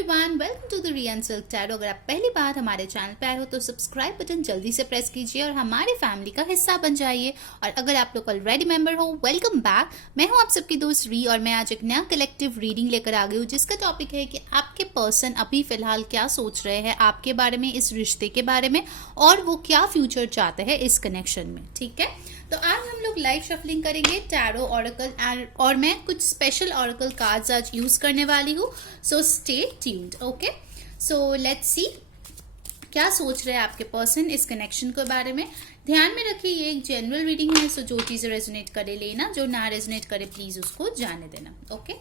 Everyone, welcome to the Rian silk tarot. अगर आप पहली बार हमारे चैनल पे आए हो तो सब्सक्राइब बटन जल्दी से प्रेस कीजिए और हमारी फैमिली का हिस्सा बन जाइए। और अगर आप लोग ऑलरेडी मेंबर हो, वेलकम बैक। मैं हूं आप सबकी दोस्त री और मैं आज एक नया कलेक्टिव रीडिंग लेकर आ गई हूँ जिसका टॉपिक है कि आपके पर्सन अभी फिलहाल क्या सोच रहे हैं आपके बारे में, इस रिश्ते के बारे में, और वो क्या फ्यूचर चाहते हैं इस कनेक्शन में। ठीक है, तो आज हम लोग लाइव शफलिंग करेंगे टैरो ऑरेकल और मैं कुछ स्पेशल ऑरेकल कार्ड्स आज यूज करने वाली हूँ। So stay tuned. Okay, so let's see क्या सोच रहे हैं आपके पर्सन इस कनेक्शन के बारे में। ध्यान में रखिए ये एक जनरल रीडिंग है, सो जो चीजें रेजोनेट करे लेना, जो ना रेजोनेट करे प्लीज उसको जाने देना। ओके,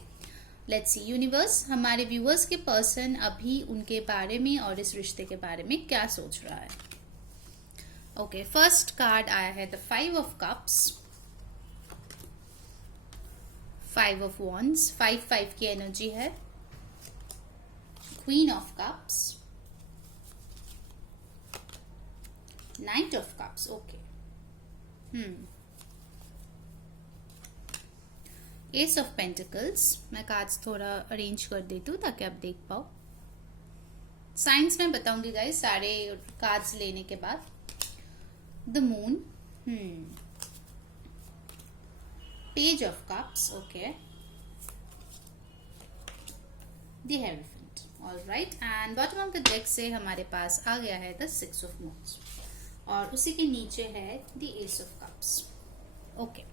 लेट्स सी यूनिवर्स, हमारे व्यूअर्स के पर्सन अभी उनके बारे में और इस रिश्ते के बारे में क्या सोच रहा है। ओके, फर्स्ट कार्ड आया है the 5 of cups, 5 of wands, 5 की एनर्जी है, queen of cups, night of cups. Okay, S of pentacles. मैं कार्ड्स थोड़ा अरेंज कर देती हूँ ताकि आप देख पाओ। साइंस में बताऊंगी गाइस सारे कार्ड्स लेने के बाद। The moon, page of cups, okay, the hierophant. Alright, and bottom of the deck से हमारे पास आ गया है द 6 ऑफ मोड्स और उसी के नीचे है the S of cups. Okay,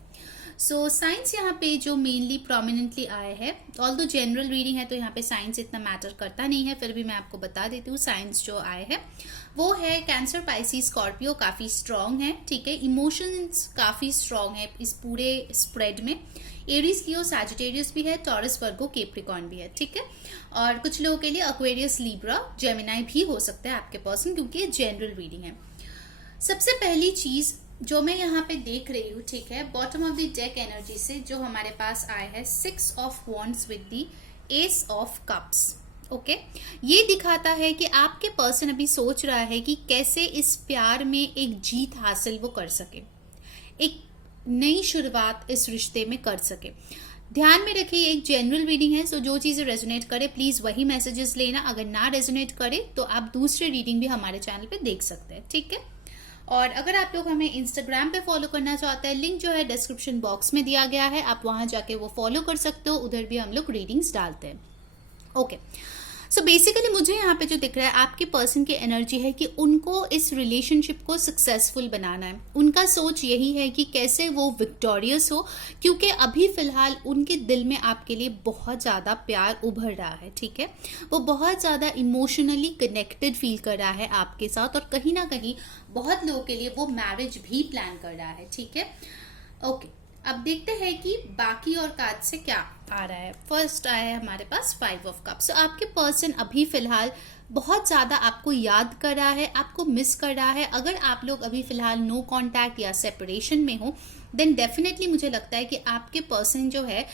so science यहाँ पे जो मेनली प्रोमिनेंटली आए हैं, ऑल दो जनरल रीडिंग है तो यहाँ पे साइंस इतना मैटर करता नहीं है, फिर भी मैं आपको बता देती हूँ। साइंस जो आए हैं वो है कैंसर, पाइसिस, स्कॉर्पियो, काफी स्ट्रांग है। ठीक है, इमोशंस काफी स्ट्रांग है इस पूरे स्प्रेड में। एरीज, लियो, सैजिटेरियस भी है, टॉरस, वर्गो, केप्रिकॉर्न भी है। ठीक है, और कुछ लोगों के लिए एक्वेरियस, लिब्रा, जेमिनाई भी हो सकता है आपके पर्सन, क्योंकि ये जनरल रीडिंग है। सबसे पहली चीज जो मैं यहाँ पे देख रही हूँ, ठीक है, bottom of the deck energy से जो हमारे पास आया है 6 of wands with the S of cups. Okay, ये दिखाता है कि आपके पर्सन अभी सोच रहा है कि कैसे इस प्यार में एक जीत हासिल वो कर सके, एक नई शुरुआत इस रिश्ते में कर सके। ध्यान में रखिए एक जनरल रीडिंग है, सो जो चीजें रेजोनेट करे प्लीज वही मैसेजेस लेना। अगर ना रेजोनेट करे तो आप दूसरे रीडिंग भी हमारे चैनल पे देख सकते हैं। ठीक है, और अगर आप लोग हमें इंस्टाग्राम पे फॉलो करना चाहते हैं, लिंक जो है डिस्क्रिप्शन बॉक्स में दिया गया है, आप वहां जाके वो फॉलो कर सकते हो। उधर भी हम लोग रीडिंग्स डालते हैं। ओके, सो बेसिकली मुझे यहाँ पे जो दिख रहा है आपके पर्सन की एनर्जी है कि उनको इस रिलेशनशिप को सक्सेसफुल बनाना है। उनका सोच यही है कि कैसे वो विक्टोरियस हो, क्योंकि अभी फिलहाल उनके दिल में आपके लिए बहुत ज़्यादा प्यार उभर रहा है। ठीक है, वो बहुत ज़्यादा इमोशनली कनेक्टेड फील कर रहा है आपके साथ, और कहीं ना कहीं बहुत लोगों के लिए वो मैरिज भी प्लान कर रहा है। ठीक है, ओके, अब देखते हैं कि बाकी और कार्ड से क्या आ रहा है। फर्स्ट आया है हमारे पास 5 ऑफ कप्स। आपके पर्सन अभी फिलहाल बहुत ज्यादा आपको याद कर रहा है, आपको मिस कर रहा है। अगर आप लोग अभी फिलहाल नो कांटेक्ट या सेपरेशन में हो, देन डेफिनेटली मुझे लगता है कि आपके पर्सन जो है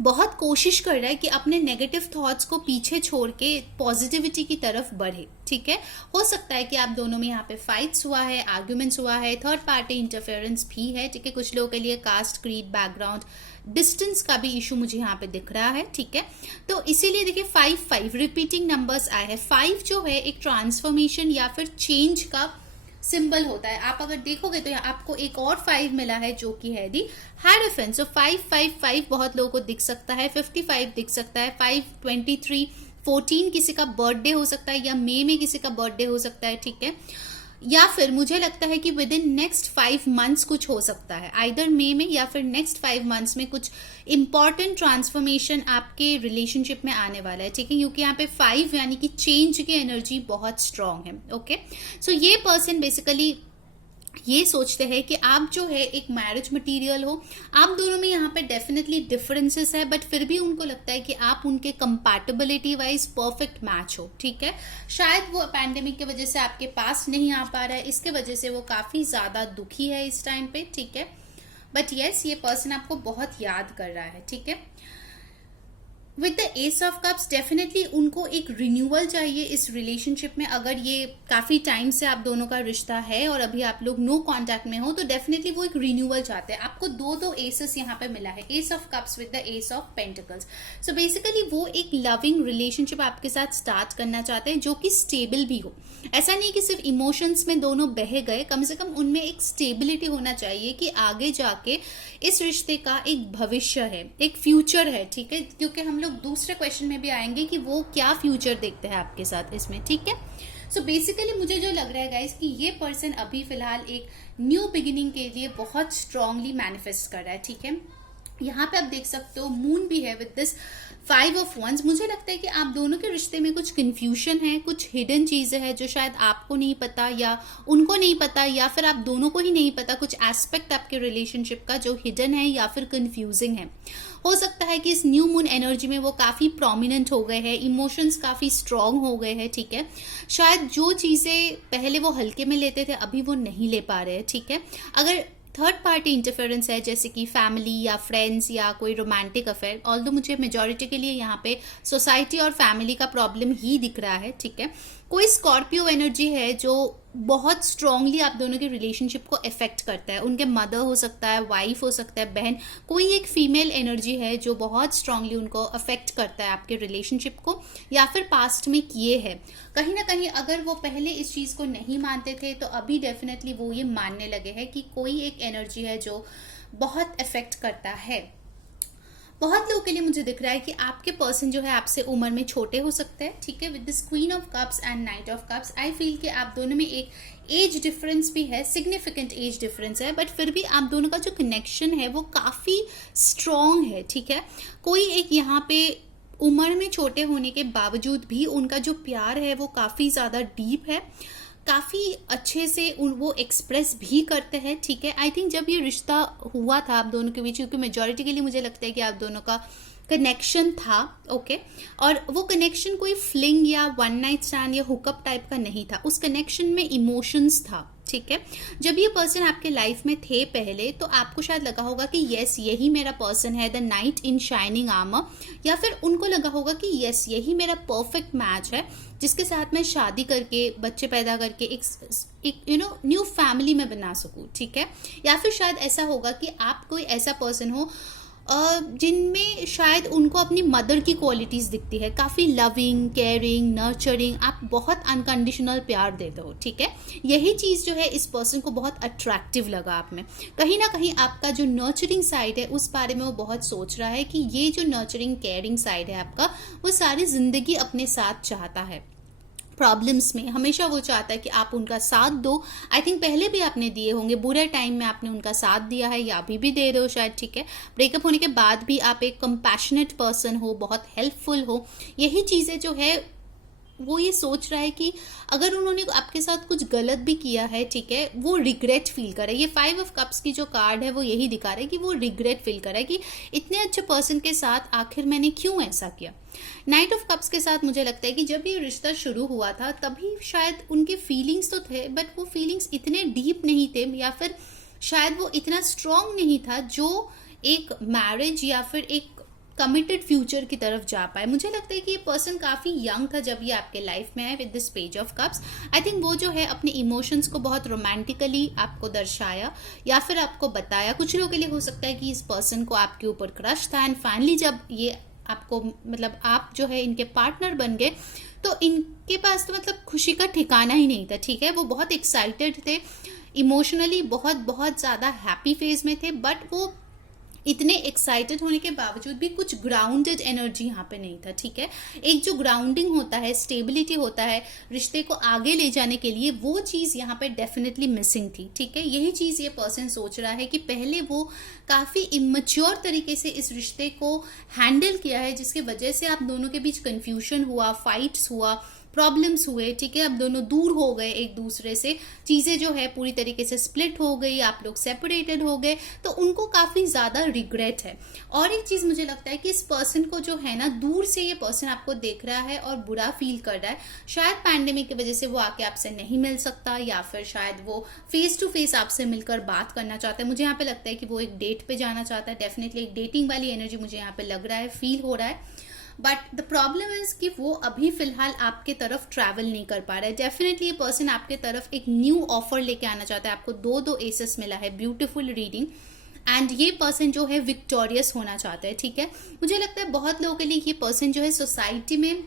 बहुत कोशिश कर रहा है कि अपने नेगेटिव थॉट्स को पीछे छोड़ के पॉजिटिविटी की तरफ बढ़े। ठीक है, हो सकता है कि आप दोनों में यहाँ पे फाइट्स हुआ है, आर्ग्यूमेंट्स हुआ है, थर्ड पार्टी इंटरफेरेंस भी है। ठीक है, कुछ लोगों के लिए कास्ट, क्रीड, बैकग्राउंड, डिस्टेंस का भी इशू मुझे यहाँ पे दिख रहा है। ठीक है, तो इसीलिए देखिए 5 रिपीटिंग नंबर्स आए हैं। 5 जो है एक ट्रांसफॉर्मेशन या फिर चेंज का सिंबल होता है। आप अगर देखोगे तो आपको एक और 5 मिला है जो कि है दी हायरोफेंट। सो 5 बहुत लोगों को दिख सकता है, 55 दिख सकता है, 5, 23, 14 किसी का बर्थडे हो सकता है, या मई में किसी का बर्थडे हो सकता है। ठीक है, या फिर मुझे लगता है कि विद इन नेक्स्ट 5 मंथ्स कुछ हो सकता है, आइदर मई में या फिर नेक्स्ट 5 मंथ्स में कुछ इंपॉर्टेंट ट्रांसफॉर्मेशन आपके रिलेशनशिप में आने वाला है। ठीक है, क्योंकि यहाँ पे 5 यानी कि चेंज की एनर्जी बहुत स्ट्रांग है। ओके, सो ये पर्सन बेसिकली ये सोचते हैं कि आप जो है एक मैरिज मटेरियल हो। आप दोनों में यहाँ पे डेफिनेटली डिफरेंसेस है, बट फिर भी उनको लगता है कि आप उनके कंपैटिबिलिटी वाइज परफेक्ट मैच हो। ठीक है, शायद वो पैंडेमिक की वजह से आपके पास नहीं आ पा रहा है, इसके वजह से वो काफी ज्यादा दुखी है इस टाइम पे। ठीक है, बट यस ये पर्सन आपको बहुत याद कर रहा है। ठीक है, with the S of cups definitely उनको एक रिन्यूअल चाहिए इस रिलेशनशिप में। अगर ये काफ़ी टाइम से आप दोनों का रिश्ता है और अभी आप लोग नो कांटेक्ट में हो, तो डेफिनेटली वो एक रिन्यूअल चाहते हैं। आपको दो एसेस यहाँ पे मिला है, S of cups with the S of pentacles. So basically वो एक लविंग रिलेशनशिप आपके साथ स्टार्ट करना चाहते हैं जो कि स्टेबल भी हो। ऐसा नहीं कि सिर्फ इमोशंस में दोनों बह गए, कम से कम उनमें एक स्टेबिलिटी होना चाहिए कि आगे जाके इस रिश्ते का एक भविष्य है, एक फ्यूचर है, ठीक है। क्योंकि हम लोग दूसरे क्वेश्चन में भी आएंगे कि वो क्या फ्यूचर देखते हैं आपके साथ इसमें, ठीक है। सो बेसिकली मुझे जो लग रहा है गाइस कि ये पर्सन अभी फिलहाल एक न्यू बिगिनिंग के लिए बहुत स्ट्रांगली मैनिफेस्ट कर रहा है, ठीक है। यहाँ पे आप देख सकते हो मून भी है विद दिस 5 ऑफ वंस। मुझे लगता है कि आप दोनों के रिश्ते में कुछ कंफ्यूजन है, कुछ हिडन चीजें हैं जो शायद आपको नहीं पता या उनको नहीं पता, या फिर आप दोनों को ही नहीं पता। कुछ एस्पेक्ट आपके रिलेशनशिप का जो हिडन है या फिर कंफ्यूजिंग है। हो सकता है कि इस न्यू मून एनर्जी में वो काफी प्रोमिनेंट हो गए हैं, इमोशंस काफी स्ट्रांग हो गए हैं, ठीक है। शायद जो चीजें पहले वो हल्के में लेते थे अभी वो नहीं ले पा रहे हैं, ठीक है। अगर थर्ड पार्टी इंटरफेरेंस है जैसे कि फैमिली या फ्रेंड्स या कोई रोमांटिक अफेयर, ऑल्दो मुझे मेजॉरिटी के लिए यहाँ पे सोसाइटी और फैमिली का प्रॉब्लम ही दिख रहा है, ठीक है। कोई स्कॉर्पियो एनर्जी है जो बहुत स्ट्रांगली आप दोनों के रिलेशनशिप को इफेक्ट करता है। उनके मदर हो सकता है, वाइफ हो सकता है, बहन, कोई एक फीमेल एनर्जी है जो बहुत स्ट्रांगली उनको अफेक्ट करता है आपके रिलेशनशिप को, या फिर पास्ट में किए है। कहीं ना कहीं अगर वो पहले इस चीज को नहीं मानते थे तो अभी डेफिनेटली वो ये मानने लगे हैं कि कोई एक एनर्जी है जो बहुत इफेक्ट करता है। बहुत लोगों के लिए मुझे दिख रहा है कि आपके पर्सन जो है आपसे उम्र में छोटे हो सकते हैं, ठीक है। With this queen of cups and night of cups, I feel कि आप दोनों में एक एज डिफरेंस भी है, सिग्निफिकेंट एज डिफरेंस है, बट फिर भी आप दोनों का जो कनेक्शन है वो काफी स्ट्रांग है, ठीक है। कोई एक यहाँ पे उम्र में छोटे होने के बावजूद भी उनका जो प्यार है वो काफी ज्यादा डीप है, काफी अच्छे से वो एक्सप्रेस भी करते हैं, ठीक है। आई थिंक जब ये रिश्ता हुआ था आप दोनों के बीच, क्योंकि मेजॉरिटी के लिए मुझे लगता है कि आप दोनों का कनेक्शन था, ओके। और वो कनेक्शन कोई फ्लिंग या वन नाइट स्टैंड या हुकअप टाइप का नहीं था, उस कनेक्शन में इमोशंस था, ठीक है। जब ये पर्सन आपके लाइफ में थे पहले तो आपको शायद लगा होगा कि यस यही मेरा पर्सन है, the night in shining armour, या फिर उनको लगा होगा कि यस यही मेरा परफेक्ट मैच है जिसके साथ मैं शादी करके बच्चे पैदा करके एक न्यू फैमिली में बना सकूं, ठीक है। या फिर शायद ऐसा होगा कि आप कोई ऐसा पर्सन हो जिनमें शायद उनको अपनी मदर की क्वालिटीज दिखती है, काफी लविंग, केयरिंग, नर्चरिंग, आप बहुत अनकंडीशनल प्यार देते हो, ठीक है। यही चीज जो है इस पर्सन को बहुत अट्रैक्टिव लगा आप में। कहीं ना कहीं आपका जो नर्चरिंग साइड है उस बारे में वो बहुत सोच रहा है कि ये जो नर्चरिंग केयरिंग साइड है आपका, वो सारी जिंदगी अपने साथ चाहता है। प्रॉब्लम्स में हमेशा वो चाहता है कि आप उनका साथ दो। आई थिंक पहले भी आपने दिए होंगे, बुरे टाइम में आपने उनका साथ दिया है या अभी भी दे रहे हो शायद, ठीक है। ब्रेकअप होने के बाद भी आप एक कंपैशनेट पर्सन हो, बहुत हेल्पफुल हो। यही चीजें जो है वो ये सोच रहा है कि अगर उन्होंने आपके साथ कुछ गलत भी किया है, ठीक है, वो रिग्रेट फील करे। ये 5 ऑफ कप्स की जो कार्ड है वो यही दिखा रहा है कि वो रिग्रेट फील करे कि इतने अच्छे पर्सन के साथ आखिर मैंने क्यों ऐसा किया। नाइट ऑफ कप्स के साथ मुझे लगता है कि जब ये रिश्ता शुरू हुआ था तभी शायद उनके फीलिंग्स तो थे, बट वो फीलिंग्स इतने डीप नहीं थे या फिर शायद वो इतना स्ट्रांग नहीं था जो एक मैरिज या फिर एक कमिटेड फ्यूचर की तरफ जा पाए। मुझे लगता है कि ये पर्सन काफी यंग था जब ये आपके लाइफ में आए with this page of cups. I think वो जो है अपने इमोशंस को बहुत रोमांटिकली आपको दर्शाया या फिर आपको बताया। कुछ लोगों के लिए हो सकता है कि इस पर्सन को आपके ऊपर क्रश था एंड फाइनली जब ये आपको मतलब आप जो है इनके पार्टनर बन गए तो इनके पास तो मतलब खुशी का ठिकाना ही नहीं था, ठीक है। वो बहुत एक्साइटेड थे, इमोशनली बहुत बहुत ज्यादा हैप्पी फेज में थे, बट वो इतने एक्साइटेड होने के बावजूद भी कुछ ग्राउंडेड एनर्जी यहाँ पे नहीं था, ठीक है। एक जो ग्राउंडिंग होता है, स्टेबिलिटी होता है रिश्ते को आगे ले जाने के लिए, वो चीज यहाँ पे डेफिनेटली मिसिंग थी, ठीक है। यही चीज ये पर्सन सोच रहा है कि पहले वो काफी इमैच्योर तरीके से इस रिश्ते को हैंडल किया है जिसकी वजह से आप दोनों के बीच कंफ्यूजन हुआ, फाइट्स हुआ, प्रॉब्लम्स हुए, ठीक है। अब दोनों दूर हो गए एक दूसरे से, चीजें जो है पूरी तरीके से स्प्लिट हो गई, आप लोग सेपरेटेड हो गए, तो उनको काफी ज्यादा रिग्रेट है। और एक चीज मुझे लगता है कि इस पर्सन को जो है ना, दूर से ये पर्सन आपको देख रहा है और बुरा फील कर रहा है। शायद पैंडेमिक की वजह से वो आके आपसे नहीं मिल सकता या फिर शायद वो फेस टू फेस आपसे मिलकर बात करना चाहता है। मुझे यहाँ पे लगता है कि वो एक डेट पे जाना चाहता है, डेफिनेटली एक डेटिंग वाली एनर्जी मुझे यहाँ पे लग रहा है, फील हो रहा है। बट द प्रॉब्लम इज कि वो अभी फिलहाल आपके तरफ ट्रैवल नहीं कर पा रहा है. डेफिनेटली ये पर्सन आपके तरफ एक न्यू ऑफर लेके आना चाहता है. आपको दो एसेस मिला है, ब्यूटीफुल रीडिंग. एंड ये पर्सन जो है विक्टोरियस होना चाहता है. ठीक है, मुझे लगता है बहुत लोगों के लिए ये पर्सन जो है सोसाइटी में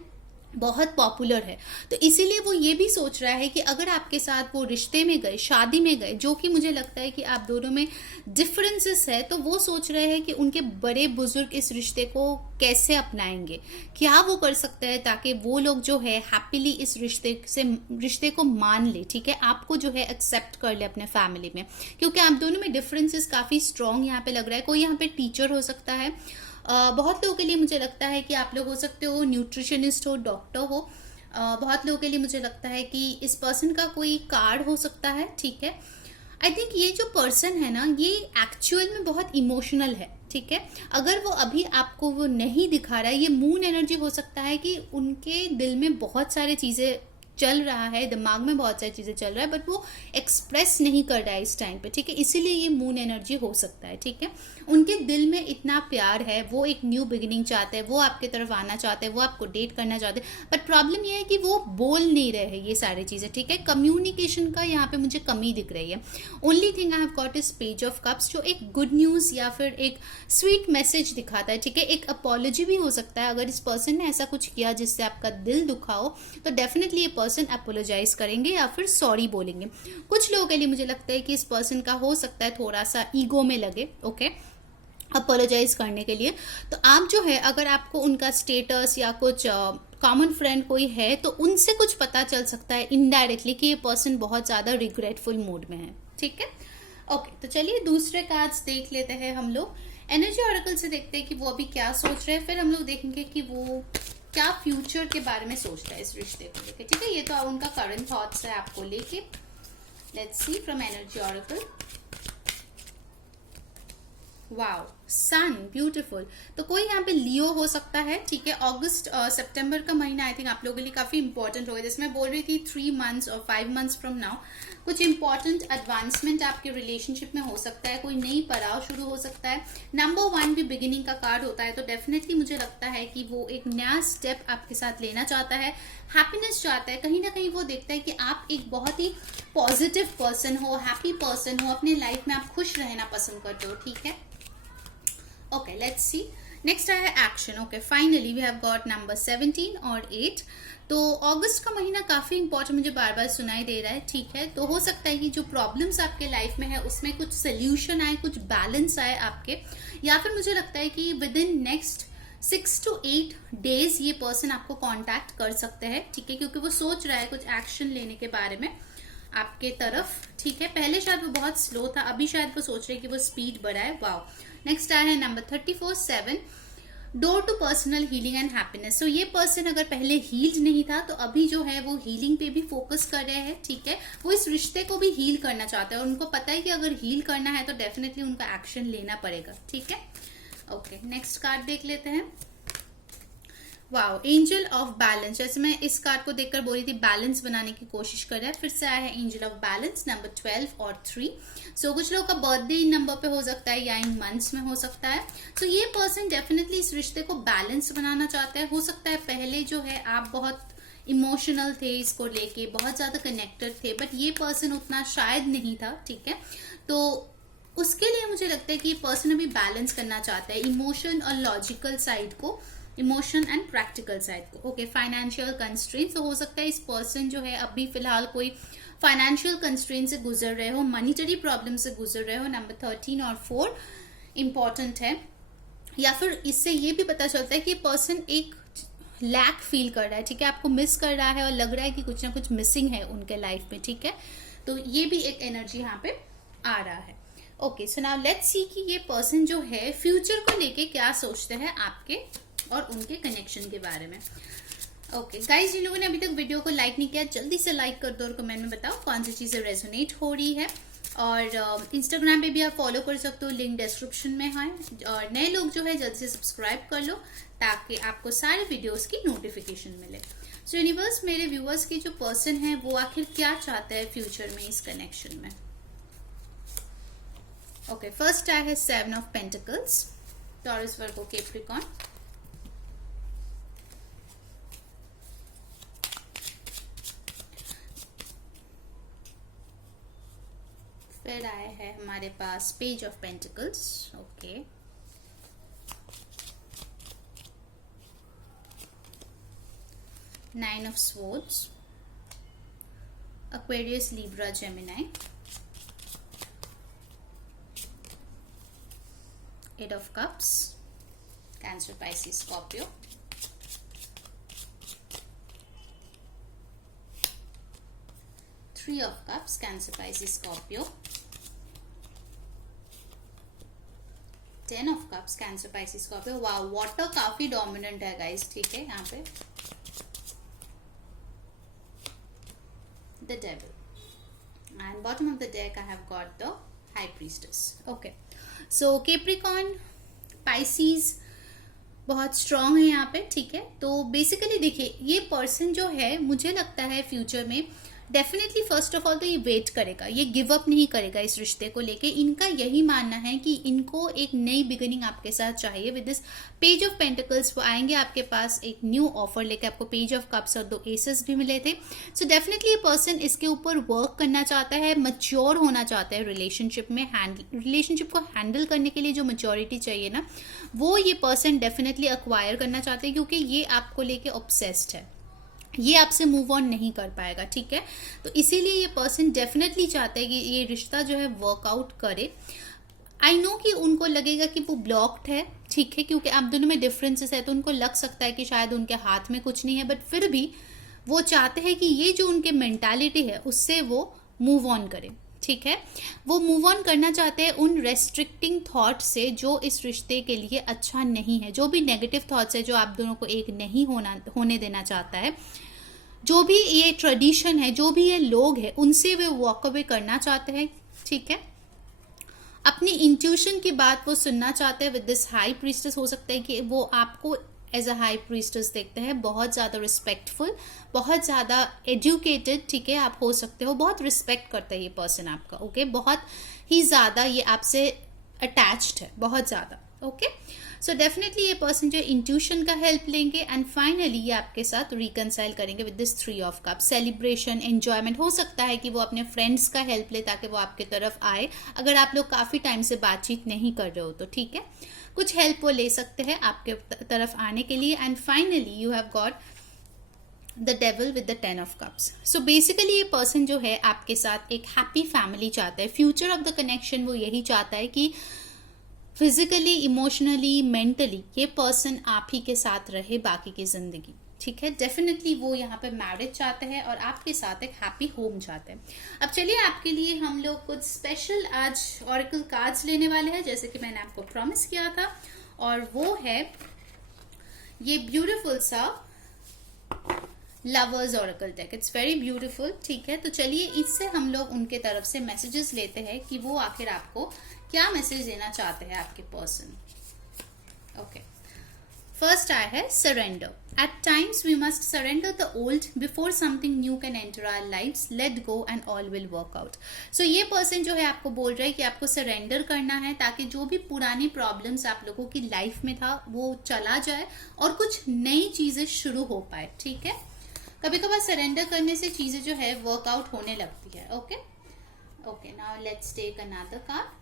बहुत पॉपुलर है, तो इसीलिए वो ये भी सोच रहा है कि अगर आपके साथ वो रिश्ते में गए, शादी में गए, जो कि मुझे लगता है कि आप दोनों में डिफरेंसेस है, तो वो सोच रहे हैं कि उनके बड़े बुजुर्ग इस रिश्ते को कैसे अपनाएंगे, क्या वो कर सकते हैं ताकि वो लोग जो है हैप्पीली इस रिश्ते को मान ले. ठीक है, आपको जो है एक्सेप्ट कर ले अपने फैमिली में, क्योंकि आप दोनों में डिफरेंसेस काफी स्ट्रांग यहाँ पे लग रहा है. कोई यहाँ पे टीचर हो सकता है, बहुत लोगों के लिए मुझे लगता है कि आप लोग हो सकते हो न्यूट्रिशनिस्ट हो, डॉक्टर हो. बहुत लोगों के लिए मुझे लगता है कि इस पर्सन का कोई कार्ड हो सकता है. ठीक है, आई थिंक ये जो पर्सन है ना, ये एक्चुअल में बहुत इमोशनल है. ठीक है, अगर वो अभी आपको वो नहीं दिखा रहा है, ये मून एनर्जी हो सकता है कि उनके दिल में बहुत सारी चीजें चल रहा है, दिमाग में बहुत सारी चीजें चल रहा है, बट वो एक्सप्रेस नहीं कर रहा है इस टाइम पे. ठीक है, इसीलिए ये मून एनर्जी हो सकता है. ठीक है, उनके दिल में इतना प्यार है, वो एक न्यू बिगिनिंग चाहते हैं, वो आपके तरफ आना चाहते हैं, वो आपको डेट करना चाहते हैं, बट प्रॉब्लम ये है कि वो बोल नहीं रहे हैं ये सारी चीजें. ठीक है, कम्युनिकेशन का यहाँ पे मुझे कमी दिख रही है. Only thing I have got is page of cups, जो एक गुड न्यूज या फिर एक स्वीट मैसेज दिखाता है. ठीक है, एक अपॉलॉजी भी हो सकता है. अगर इस पर्सन ने ऐसा कुछ किया जिससे आपका दिल दुखा हो, तो डेफिनेटली ये पर्सन अपोलोजाइज करेंगे या फिर सॉरी बोलेंगे. कुछ लोगों के लिए मुझे लगता है कि इस पर्सन का हो सकता है थोड़ा सा ईगो में लगे, ओके, अपोलोजाइज करने के लिए. तो आप जो है, अगर आपको उनका स्टेटस या कुछ कॉमन फ्रेंड कोई है, तो उनसे कुछ पता चल सकता है इनडायरेक्टली कि ये पर्सन बहुत ज्यादा रिग्रेटफुल मूड में है. ठीक है, ओके, तो चलिए दूसरे कार्ड्स देख लेते हैं हम लोग. एनर्जी ऑरेकल से देखते हैं कि वो अभी क्या सोच रहे हैं, फिर हम लोग देखेंगे कि वो क्या फ्यूचर के बारे में सोचता है इस रिश्ते को लेके. ठीक है, ये तो उनका करंट थॉट्स है आपको लेके. Let's see from energy oracle. Wow, sun, beautiful. तो कोई यहाँ पे लियो हो सकता है. ठीक है, अगस्त सितंबर का महीना आई थिंक आप लोगों के लिए काफी इंपॉर्टेंट होगा. जैसे मैं बोल रही थी 3 मंथ्स और 5 मंथ्स फ्रॉम नाउ कुछ इंपॉर्टेंट एडवांसमेंट आपके रिलेशनशिप में हो सकता है. कोई नई पड़ाव शुरू हो सकता है. नंबर 1 भी बिगिनिंग का कार्ड होता है, तो डेफिनेटली मुझे लगता है कि वो एक नया स्टेप आपके साथ लेना चाहता है, हैप्पीनेस चाहता है. कहीं ना कहीं वो देखता है कि आप एक बहुत ही पॉजिटिव पर्सन हो, हैप्पी पर्सन हो, अपने लाइफ में आप खुश रहना पसंद करते हो. ठीक है, ओके, लेट्स सी. नेक्स्ट आया है action. Okay, finally we have got number 17 और 8. तो अगस्त का महीना काफी इंपॉर्टेंट मुझे बार बार सुनाई दे रहा है. ठीक है, तो हो सकता है कि जो प्रॉब्लम्स आपके लाइफ में है उसमें कुछ सोल्यूशन आए, कुछ बैलेंस आए आपके, या फिर मुझे लगता है कि with in next 6 to 8 days ये पर्सन आपको कांटेक्ट कर सकते हैं. ठीक है, क्योंकि वो सोच रहा है कुछ एक्शन लेने के बारे में आपके तरफ. ठीक है, पहले शायद वो बहुत स्लो था, अभी शायद वो सोच रहे हैं कि वो स्पीड बढ़ाए. वाओ. नेक्स्ट आया है number 34, 7, door to personal healing and happiness. So ये पर्सन अगर पहले हील्ड नहीं था, तो अभी जो है वो हीलिंग पे भी फोकस कर रहे हैं. ठीक है, वो इस रिश्ते को भी हील करना चाहते हैं और उनको पता है कि अगर हील करना है तो डेफिनेटली उनका एक्शन लेना पड़ेगा. ठीक है, ओके, नेक्स्ट कार्ड देख लेते हैं. Wow, angel of balance. जैसे मैं इस कार्ड को देखकर बोल रही थी बैलेंस बनाने की कोशिश कर रहा है, फिर से आया है एंजल ऑफ बैलेंस नंबर 12 और 3. सो कुछ लोगों का बर्थडे इन नंबर पे हो सकता है या इन मंथ्स में हो सकता है. सो ये पर्सन डेफिनेटली इस रिश्ते को बैलेंस बनाना चाहता है. हो सकता है पहले जो है आप बहुत इमोशनल थे इसको लेके, बहुत ज्यादा कनेक्टेड थे, बट ये पर्सन उतना शायद नहीं था. ठीक है, तो उसके लिए मुझे लगता है कि ये पर्सन अभी बैलेंस करना चाहता है इमोशन और लॉजिकल साइड को, इमोशन एंड प्रैक्टिकल साइड को. Okay, financial constraints. तो हो सकता है इस पर्सन जो है अभी फिलहाल कोई फाइनेंशियल कंस्ट्रेंट से गुजर रहे हो, मनीटरी प्रॉब्लम से गुजर रहे हो. नंबर 13 और 4 इंपॉर्टेंट है. या फिर इससे ये भी पता चलता है कि पर्सन एक लैक फील कर रहा है. ठीक है, आपको मिस कर रहा है और लग रहा है कि कुछ ना कुछ मिसिंग है उनके लाइफ में. ठीक है, तो ये भी एक एनर्जी यहाँ पे आ रहा है. Okay, so now let's see कि ये पर्सन जो है फ्यूचर को लेके क्या सोचते हैं आपके और उनके कनेक्शन के बारे में. ओके गाइज, जिन लोगों ने अभी तक वीडियो को लाइक नहीं किया जल्दी से लाइक कर दो और कमेंट में बताओ कौन सी चीजें रेजोनेट हो रही है. और इंस्टाग्राम पे भी आप फॉलो कर सकते हो, लिंक डिस्क्रिप्शन में है. और नए लोग जो है जल्दी से सब्सक्राइब कर लो ताकि आपको सारे वीडियोस की नोटिफिकेशन मिले. सो यूनिवर्स, मेरे व्यूअर्स की जो पर्सन है वो आखिर क्या चाहते हैं फ्यूचर में इस कनेक्शन में. ओके, फर्स्ट आया है 7 of pentacles, Taurus, Virgo, Capricorn. फिर आया है हमारे पास page of pentacles. Okay, nine of swords, Aquarius, Libra, Gemini, Eight of Cups, Cancer, Pisces, Scorpio, Three of Cups, Cancer, Pisces, Scorpio, Ten of Cups, Cancer, Pisces, Scorpio. वाह, water काफी dominant है guys. ठीक है, यहाँ पे the devil, and bottom of the deck I have got the high priestess. Okay, so Capricorn, Pisces बहुत strong है यहाँ पे. ठीक है, तो बेसिकली देखिए ये पर्सन जो है मुझे लगता है फ्यूचर में डेफिनेटली फर्स्ट ऑफ ऑल तो ये वेट करेगा, ये गिव अप नहीं करेगा इस रिश्ते को लेके. इनका यही मानना है कि इनको एक नई बिगिनिंग आपके साथ चाहिए. With this page of pentacles वो आएंगे आपके पास एक न्यू ऑफर लेके. आपको पेज ऑफ कप्स और 2 एसेस भी मिले थे. सो डेफिनेटली ये पर्सन इसके ऊपर वर्क करना चाहता है, मच्योर होना चाहता है रिलेशनशिप में. रिलेशनशिप को हैंडल करने के लिए जो मैच्योरिटी चाहिए ना, वो ये पर्सन डेफिनेटली अक्वायर करना चाहते हैं, क्योंकि ये आपको लेके ऑब्सेस्ड है, ये आपसे मूव ऑन नहीं कर पाएगा. ठीक है, तो इसीलिए ये पर्सन डेफिनेटली चाहता है कि ये रिश्ता जो है वर्कआउट करे. आई नो कि उनको लगेगा कि वो ब्लॉक्ड है. ठीक है, क्योंकि आप दोनों में डिफरेंसेस है, तो उनको लग सकता है कि शायद उनके हाथ में कुछ नहीं है, बट फिर भी वो चाहते हैं कि ये जो उनके मेंटालिटी है उससे वो मूव ऑन करें. ठीक है, वो मूव ऑन करना चाहते हैं उन रेस्ट्रिक्टिंग थॉट से जो इस रिश्ते के लिए अच्छा नहीं है. जो भी नेगेटिव थॉट्स है जो आप दोनों को एक नहीं होने देना चाहता है, जो भी ये ट्रेडिशन है, जो भी ये लोग हैं, उनसे वे वॉक अवे करना चाहते हैं. ठीक है, अपनी इंट्यूशन की बात वो सुनना चाहते हैं. विद दिस हाई प्रीस्टेस हो सकता है कि वो आपको एज अ हाई प्रीस्टेस देखते हैं, बहुत ज़्यादा रिस्पेक्टफुल, बहुत ज़्यादा एजुकेटेड. ठीक है, आप हो सकते हो, बहुत रिस्पेक्ट करता है ये पर्सन आपका. ओके, बहुत ही ज़्यादा ये आपसे अटैच्ड है, बहुत ज़्यादा. ओके, सो डेफिनेटली ये पर्सन जो इंट्यूशन का हेल्प लेंगे एंड फाइनली ये आपके साथ रिकनसाइल करेंगे with this 3 of cup. Celebration, enjoyment. हो सकता है कि वो अपने फ्रेंड्स का हेल्प ले ताकि वो आपके तरफ आए, अगर आप लोग काफ़ी टाइम से बातचीत नहीं कर रहे हो तो. ठीक है, कुछ हेल्प वो ले सकते हैं आपके तरफ आने के लिए. And finally you have got the devil with the 10 of cups. So basically ये पर्सन जो है आपके साथ एक हैप्पी फैमिली चाहता है. फ्यूचर ऑफ द कनेक्शन वो यही चाहता है कि फिजिकली, इमोशनली, मेंटली ये पर्सन आप ही के साथ रहे बाकी की जिंदगी. ठीक है, डेफिनेटली वो यहाँ पे मैरिज चाहते हैं और आपके साथ एक हैप्पी होम चाहते हैं. अब चलिए आपके लिए हम लोग कुछ स्पेशल आज ऑरेकल कार्ड्स लेने वाले हैं, जैसे कि मैंने आपको प्रॉमिस किया था, और वो है ये ब्यूटीफुल सा lovers oracle deck. It's very beautiful. ठीक है, तो चलिए इससे हम लोग उनके तरफ से मैसेजेस लेते हैं कि वो आखिर आपको क्या मैसेज देना चाहते हैं आपके पर्सन. ओके, फर्स्ट आया है surrender. At times we must surrender the old before something new can enter our lives. Let go and all will work out. So ये पर्सन जो है आपको बोल रहा है कि आपको सरेंडर करना है ताकि जो भी पुरानी प्रॉब्लम्स आप लोगों की लाइफ में था वो चला जाए और कुछ नई चीजें शुरू हो पाए. ठीक है, कभी कभार सरेंडर करने से चीजें जो है वर्कआउट होने लगती है. Okay okay, now let's take another card.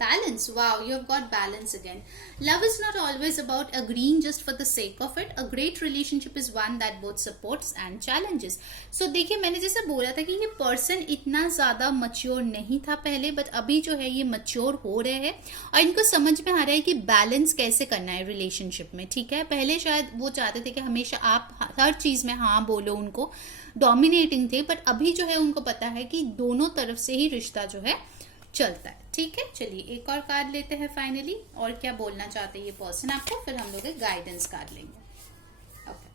Balance. Wow, you have got balance again. Love is not always about agreeing just for the sake of it. A great relationship is one that both supports and challenges. So देखिए, मैंने जैसे बोला था कि ये person इतना ज़्यादा mature नहीं था पहले, बट अभी जो है ये मच्योर हो रहे हैं और इनको समझ में आ रहा है कि बैलेंस कैसे करना है रिलेशनशिप में. ठीक है, पहले शायद वो चाहते थे कि हमेशा आप हर चीज़ में हाँ बोलो, उनको डोमिनेटिंग थे, बट अभी जो है उनको पता है कि दोनों तरफ से ही रिश्ता जो है चलता है. ठीक है, चलिए एक और कार्ड लेते हैं फाइनली, और क्या बोलना चाहते हैं ये पर्सन आपको, फिर हम लोग एक गाइडेंस कार्ड लेंगे. Okay,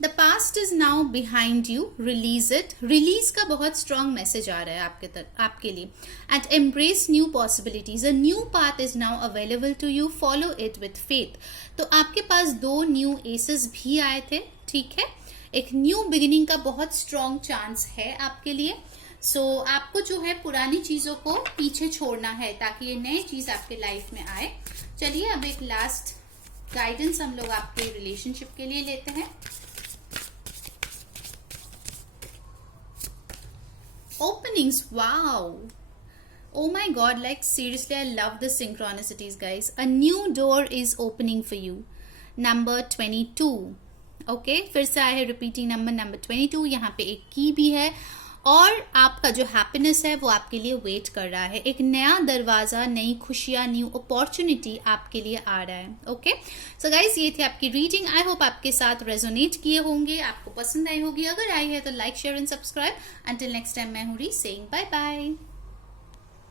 the past is now behind you, release it. Release का बहुत स्ट्रॉन्ग मैसेज आ रहा है आपके लिए. And embrace new possibilities. A new path is now available to you, follow it with faith. तो आपके पास 2 न्यू एसेस भी आए थे. ठीक है, एक न्यू बिगिनिंग का बहुत स्ट्रॉन्ग चांस है आपके लिए. सो आपको जो है पुरानी चीजों को पीछे छोड़ना है ताकि ये नई चीज आपके लाइफ में आए. चलिए अब एक लास्ट गाइडेंस हम लोग आपके रिलेशनशिप के लिए लेते हैं. openings. Wow. Oh my god, like seriously, I love the synchronicities, guys. A new door is opening for you. Number 22. Okay, फिर से आया है रिपीटिंग नंबर 22. यहाँ पे एक की भी है और आपका जो हैप्पीनेस है वो आपके लिए वेट कर रहा है. एक नया दरवाजा, नई खुशियां, न्यू अपॉर्चुनिटी आपके लिए आ रहा है. ओके, सो गाइज ये थी आपकी रीडिंग. आई होप आपके साथ रेजोनेट किए होंगे, आपको पसंद आई होगी. अगर आई है तो like, share and subscribe. Until next time, मैं हूँ री सेइंग बाय बाय.